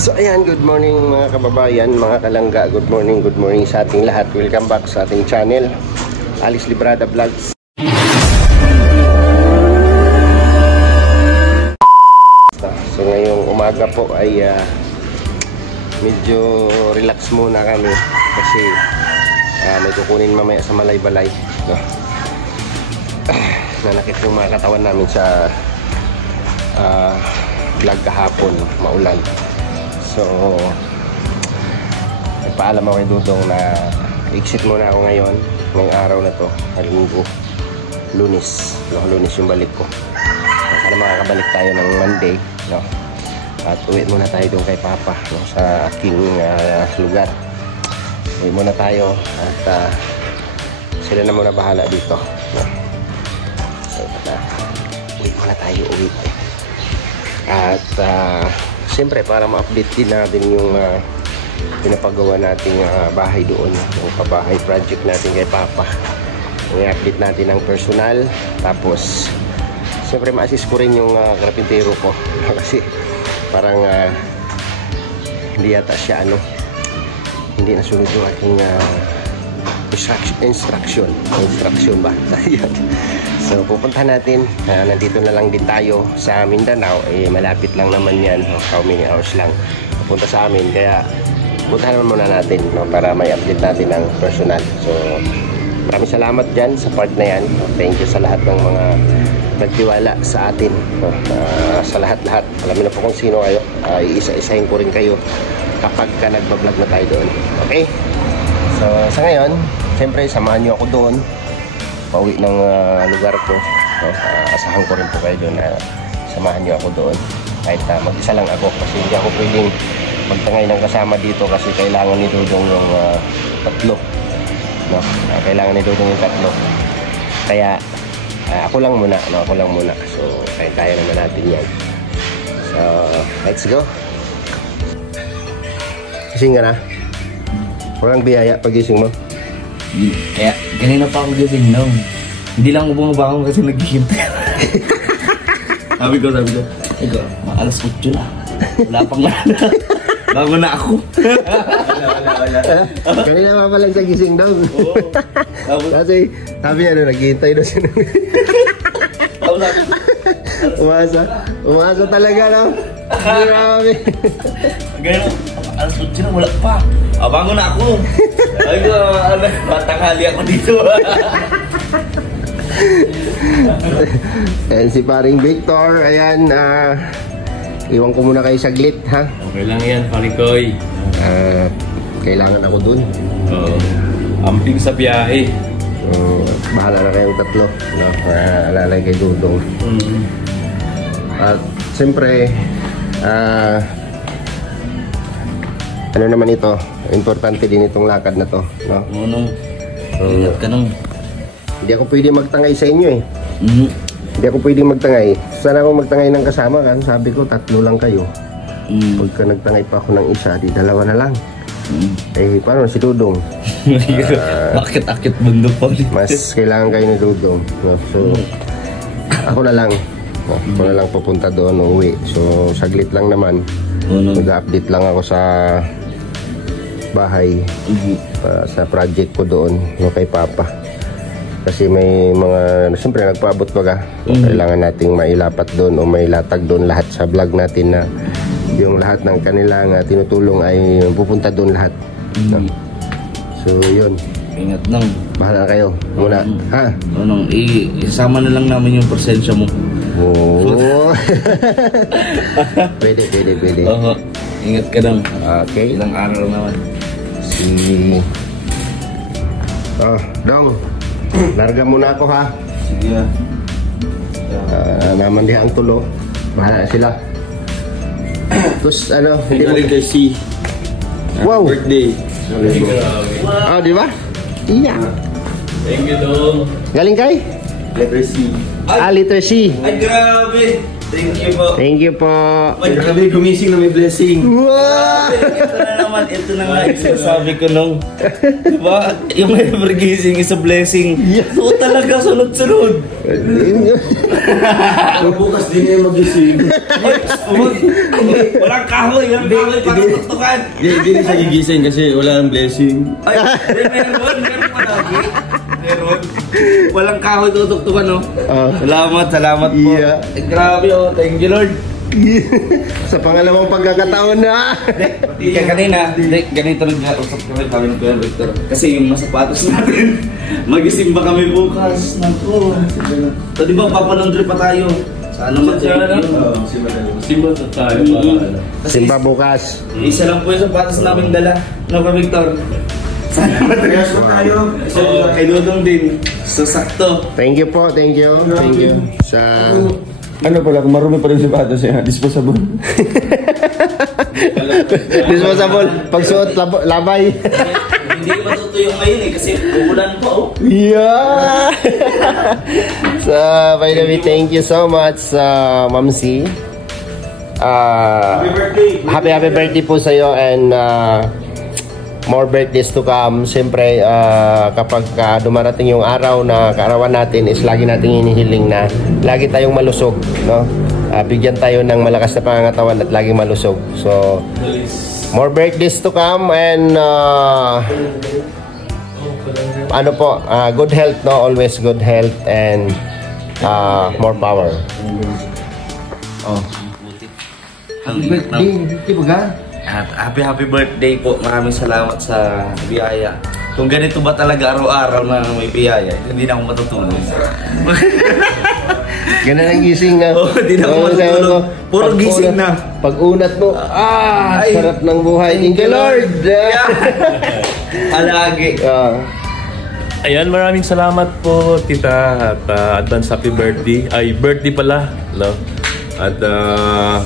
So ayan, good morning mga kababayan, mga kalangga. Good morning sa ating lahat. Welcome back sa ating channel, Alice Librada Vlogs. So ngayong umaga po ay medyo relax muna kami kasi may kukunin mamaya sa Malaybalay, no? Nanakit yung mga katawan namin sa vlog kahapon, maulan. So nagpaalam ako kay Dudong na exit muna ako ngayon, ngayong araw na to, Linggo, Lunes yung balik ko. Sana makakabalik tayo ng Monday, no? At uwi muna tayo doon kay Papa, no? Sa aking lugar. Uwi muna tayo at sila na muna bahala dito, no? So uwi muna tayo, at siyempre para ma-update din natin yung pinapagawa nating bahay doon, yung kabahay project natin kay Papa. I-update natin ang personal, tapos siyempre ma-assist ko rin yung karpintero ko kasi parang hindi yata siya hindi nasunod yung aking instruction ba. So pupunta natin, nandito na lang din tayo sa Mindanao, malapit lang naman yan, how many hours lang pupunta sa amin, kaya puntahan naman muna natin, no, para may update natin ang personal. So maraming salamat dyan sa part na yan. Thank you sa lahat ng mga nagtiwala sa atin, no? Sa lahat-lahat, alam niyo na po kung sino kayo. Iisa-isahin ko rin kayo kapag ka nagbablog na tayo doon. Okay? So sa ngayon, siyempre samahan niyo ako doon pauwi ng lugar ko, no? Asahan ko rin po kayo doon na samahan niyo ako doon kahit mag-isa lang ako kasi hindi ako pwedeng magtangay ng kasama dito kasi kailangan ni Dudong yung tatlo, no? Kailangan ni Dudong yung tatlo, kaya ako lang muna, no? Ako lang muna. So kaya naman natin yan. So let's go. Gising ka na? Walang biyaya pagising mo? Kaya kanina pa ako gising, no? Hindi lang ako bumabangon kasi naghihintay. Sabi ko, alas 8 na. Wala pang bago na ako. Kanina pa palang sa gising daw. Kasi sabi niya, naghihintay na siya. Umasa talaga, no? Grabe. Ganyan, alas 8 na, wala pa. Bago na ako. Ay ko, matanghali ako dito. Ayan si paring Victor. Ayan, iwan ko muna kayo saglit, ha? Okay lang yan, Parikoy. Kailangan ako dun. Amping sa biyahe. Bahala na kayong tatlo, no? Alalay kay Dudong. At siyempre, ano naman ito, importante din itong lakad na to, no? Ingat ka nung. Hindi ako pwede magtangay sa inyo, eh. Hindi ako pwede magtangay. Sana ako magtangay ng kasama kan. Sabi ko, tatlo lang kayo. Pagka nagtangay pa ako ng isa, di dalawa na lang. Eh, paano si Dudong? Akit-akit bundok pa. Mas kailangan kayo ni Dudong, no? So, ako na lang. Ako na lang pupunta doon, uwi. So, saglit lang naman. Mag-update lang ako sa bahay, sa project ko doon, no, kay Papa. Kasi may mga, siyempre nagpaabot baga, kailangan nating mailapat doon o mailatag doon lahat sa vlog natin na yung lahat ng kanilang tinutulong ay pupunta doon lahat. So yun, ingat nang. Bahala kayo muna, ha? Isama na lang namin yung presensya mo. Oh. Pwede. Ingat ka lang. Okay. Ilang araw naman. Dong, larga muna ako, ha? Sige. Naman diha ang tulo. Bahala sila. Tapos hindi mo kasi. Wow. Birthday. Di ba? Iya. Thank you, Dong. Galing kay? Letter C. Letter C. Ay, grabe. Thank you po. Thank you po. Ay, grabe, gumising na may blessing. Wow! Ito na naman, ito na nga yung sabi ko nung, diba, yung ever gising is a blessing. So talaga, sunod-sunod. Bukas din yung magising. Walang kahoy para tuktukan. Hindi na siya gigising kasi wala ang blessing. Ay, meron palagi. Meron. Walang kahoy tutuktukan, no? Salamat po. Yeah. Grabe, oh. Thank you, Lord. Sa pangalawang pagkakataon na. Kanina, ganito rin nga usap kami ng Kuya Victor. Kasi yung mga sapatos natin, magisimba kami bukas. Naku. So, di ba, papanundri pa tayo? Sa ano man Simba tayo. Simba bukas. Isa lang po yung sapatos namin dala. No, Kuya Victor? Sana matagas pa tayo. Kay Dudong din. So, sakto. Thank you po, thank you. Thank you. Sa... Ano pala, kung marumi pa rin si Pato siya, disposable. Disposable. Pagsuot, labay. Hindi matutuyo ngayon eh, kasi uulan pa, oh. Yeah! So, by the way, thank you so much, Ma'am C. Happy birthday po sa'yo and more birthdays to come. Siyempre, kapag dumarating yung araw na kaarawan natin is lagi nating hinihiling na lagi tayong malusog, no? Bigyan tayo ng malakas na pangangatawan at laging malusog. So, more birthdays to come and ano po, good health, no? Always good health and more power. Oh. Di ba ga? Happy birthday po. Maraming salamat sa biyaya. Kung ganito ba talaga araw-araw na may biyaya, hindi na ako matutulog. Ganun ang gising na. Hindi na ako matutulog. Puro gising na. Pag unat mo, sarap ng buhay. Thank you, Lord! Alagi. Ayan, maraming salamat po, tita, at advance happy birthday. Ay, birthday pala, no? At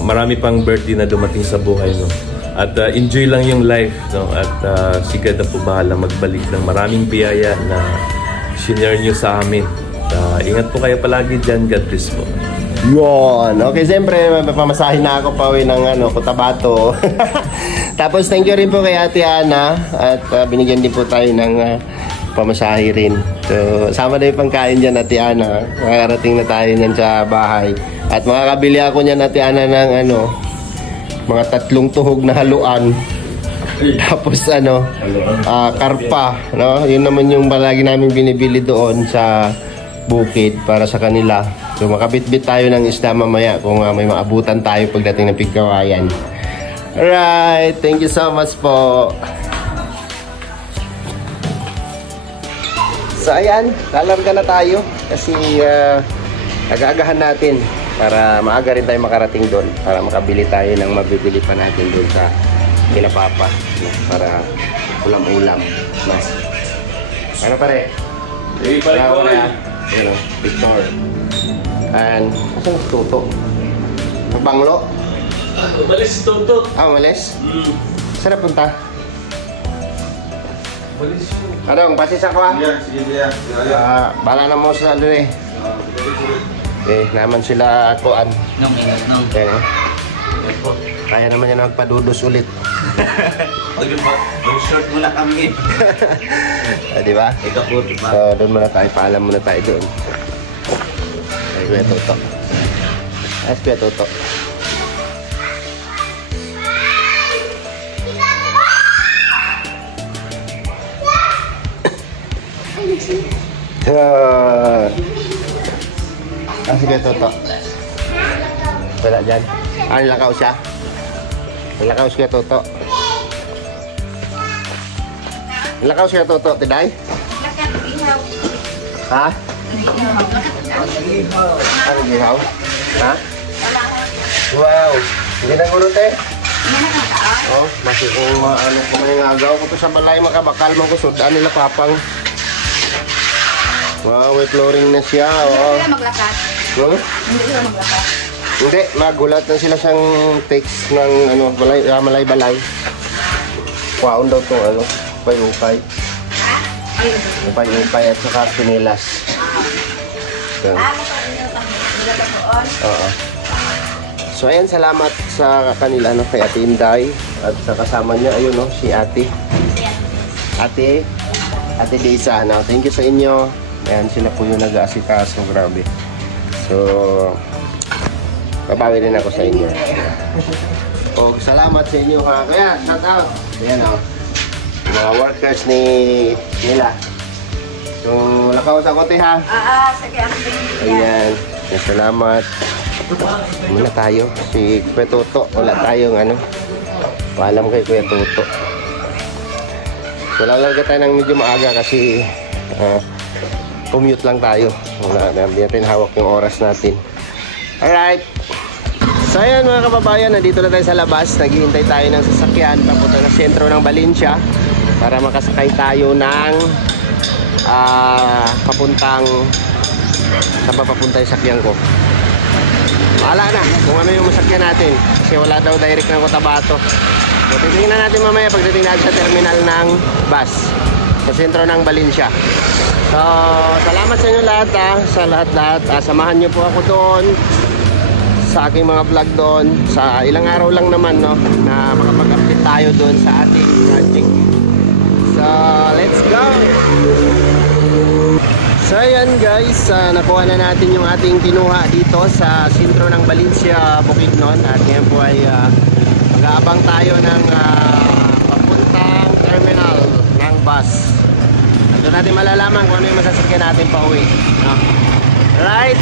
marami pang birthday na dumating sa buhay, no? At enjoy lang yung life, no? At si God na po bahala magbalik ng maraming biyaya na sinare nyo sa amin. Ingat po kayo palagi dyan. God bless po. Yun. Okay, siyempre, mapamasahin na ako pa uwi ng Cotabato. Tapos, thank you rin po kay Ate Ana. At binigyan din po tayo ng pamasahe rin. So, sama na yung pangkain dyan, Ate Ana. Makakarating na tayo nyan sa bahay. At makakabili ako nyan, Ate Ana, ng mga 3 tuhog na haluan. Tapos karpa, no? Yun naman yung palagi namin binibili doon sa bukid para sa kanila. So makabitbit tayo ng isda mamaya kung may maabutan tayo pagdating ng Pigkawayan. Alright, thank you so much po. So ayan, lalarga na tayo kasi aga-agahan natin para maaga rin tayo makarating doon para makabili tayo ng mabibili pa natin doon sa kila Papa, no? Para ulam-ulam. Nice. Ano pare? Hey, pare. Victor. And saan si Toto? Nagbanglo? Umalis si Toto. Umalis? Saan na punta? Umalis po. Anong, pasis ako ha? Sige. Bala na mo sa doon eh. Naman sila kuan. Nung. Kaya naman yan magpadudos ulit. Mag-short muna kami. Diba? Ikaw po, diba? So, doon muna tayo. Paalam muna tayo doon. Ay, Kuya Toto. Ayos, Kuya Toto. Sige, Toto. Wala dyan. Nilakaw siya. Nilakaw siya, Toto. Nilakaw siya, Toto. Tiday? Ha? Ano gihaw? Ha? Wow. Hindi na gurot eh. Oh, masih kung kumangagaw ko to sa balay, makabakal mo ko sudan nila papang. Wow, may flooring na siya. Oh. Hindi sila maglakat. Hindi sila maglakat. Hindi, magulat na sila siyang text ng malay-balay. Kwaon daw itong upay-upay. Upay-upay at saka pinilas. Oo. So ayan, salamat sa kanila kay Ate Inday at sa kasama niya, ayun si Ate Deisa. Thank you sa inyo. Ayan, sila po yung nag-aasikaso, grabe. So, babawi rin ako sa inyo. O, salamat sa inyo ha. Kaya, shout out. Ayan o. Mga workers nila. So, lakaw sa kote ha. Sige, Ayan. Salamat. Muna tayo. Si Kuya Toto. Wala tayong ano. Paalam kay Kuya Toto. So, lalarga tayo ng medyo maaga kasi commute lang tayo. Wala natin hawak yung oras natin. Alright. So ayan mga kababayan, nandito na tayo sa labas. Naghihintay tayo ng sasakyan papunta sa sentro ng Valencia para makasakay tayo ng papuntang saan ba papunta yung sakyan ko. Wala na kung ano yung masakyan natin kasi wala daw direct ng Cotabato. So titingnan natin mamaya pagdating natin sa terminal ng bus sa sentro ng Valencia. So salamat sa inyo lahat sa lahat-lahat. Samahan nyo po ako doon sa aking mga vlog doon. Sa ilang araw lang naman no, na makapag-update tayo doon sa ating project. So let's go. So ayan guys, nakuha na natin yung ating kinuha dito sa sentro ng Valencia, Bukidnon. At ngayon po ay mag-aabang tayo ng papuntang terminal ng bus. Doon natin malalaman kung ano yung masasakyan natin pa uwi no? Right.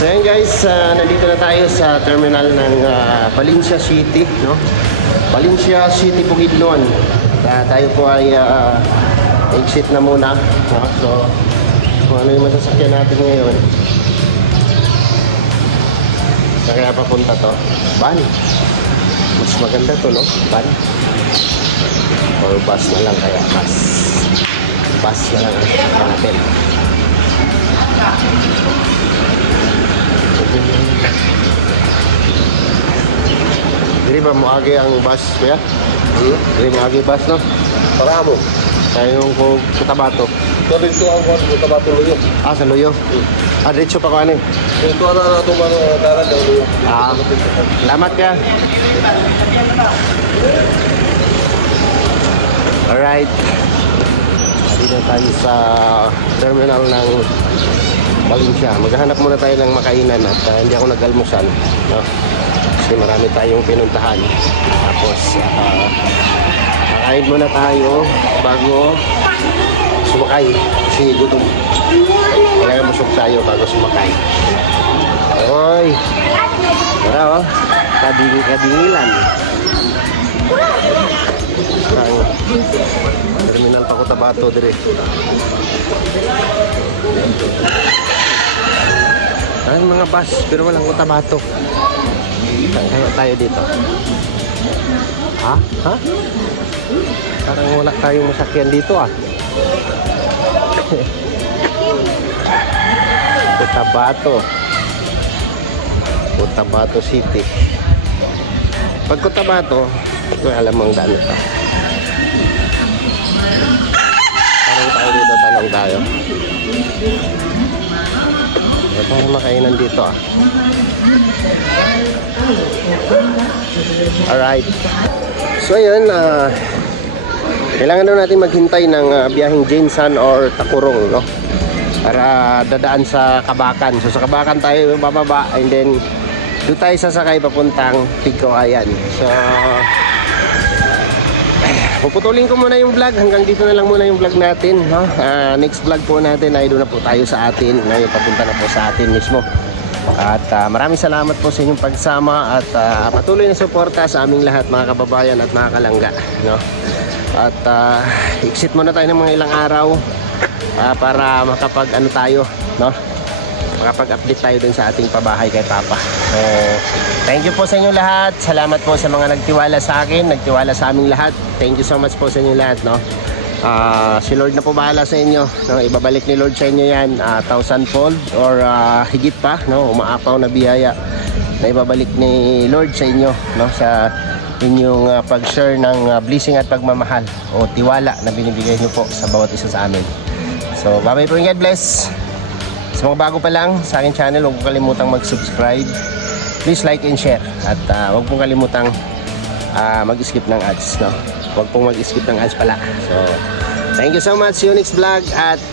So yun guys, nandito na tayo sa terminal ng Valencia City, no? Valencia City, Bukidnon. Tayo po ay exit na muna, no? So kung ano yung masasakyan natin ngayon. Saan kaya papunta to? Van. Mas maganda to, no? Van. Or bus na lang kaya, bus. Bus na lang ang natin. Dili ba moagi ang bus kuya? Dili moagi bus no? Para mo. Tayo yung Cotabato. Dito ang Cotabato Luyo. Sa Luyo? Diretso pa ko ano? Ito na ito mga dalan ng Luyo. Salamat ka. Alright. Dito tayo sa terminal ng Valencia. Maghahanap muna tayo ng makainan at hindi ako nag-almusal, no? Kasi marami tayong pinuntahan. Tapos kakain muna tayo bago sumakay kasi gutom. Kaya busog tayo bago sumakay. Oy! Tara oh! Kadingilan. Ang terminal pa Cotabato dire. Ang mga bus pero walang Cotabato. Kaya tayo dito. Ha? Parang wala tayong masakyan dito Cotabato City. Pag Cotabato, alam mo ang daan ito. Parang tayo dito, tanong tayo. Ito ang makainan dito Alright. So ayun, kailangan daw natin maghintay ng biyaheng Jinsan or Takurong, no? Para dadaan sa Kabakan. So sa Kabakan tayo bababa and then doon tayo sasakay papuntang Pigcawayan. So puputulin ko muna yung vlog. Hanggang dito na lang muna yung vlog natin, no? Next vlog po natin ay doon na po tayo sa atin. Ngayon papunta na po sa atin mismo. At maraming salamat po sa inyong pagsama at patuloy na suporta sa aming lahat mga kababayan at mga kalangga, no? At exit muna tayo ng mga ilang araw para makapag ano tayo, no? Makapag-update tayo dun sa ating pabahay kay Papa. So, thank you po sa inyo lahat. Salamat po sa mga nagtiwala sa akin, nagtiwala sa aming lahat. Thank you so much po sa inyo lahat, no? Si Lord na po bahala sa inyo, no? Ibabalik ni Lord sa inyo yan 1,000-fold or higit pa, no? Umaapaw na biyaya na ibabalik ni Lord sa inyo, no? Sa inyong pag-share ng blessing at pagmamahal o tiwala na binibigay niyo po sa bawat isa sa amin. So, bye-bye po, God bless. Sa mga bago pa lang sa aking channel, huwag pong kalimutang mag-subscribe. Please like and share. At huwag pong kalimutang mag-skip ng ads, no? Huwag pong mag-skip ng ads pala. So, thank you so much. See you next vlog. At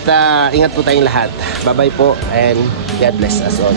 ingat po tayong lahat. Bye-bye po and God bless us all.